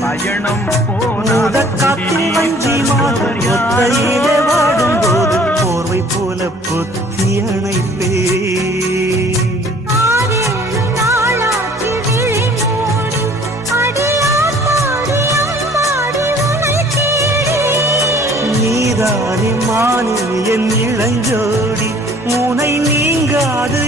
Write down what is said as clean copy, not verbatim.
பயணம் காத்தில் வஞ்சி மாதம் ஒத்தையிலே வாடும்போது போர்வை போல பொத்தி அணைப்பே நீதானே மானே என் இளஞ்சோடி உனை நீங்காது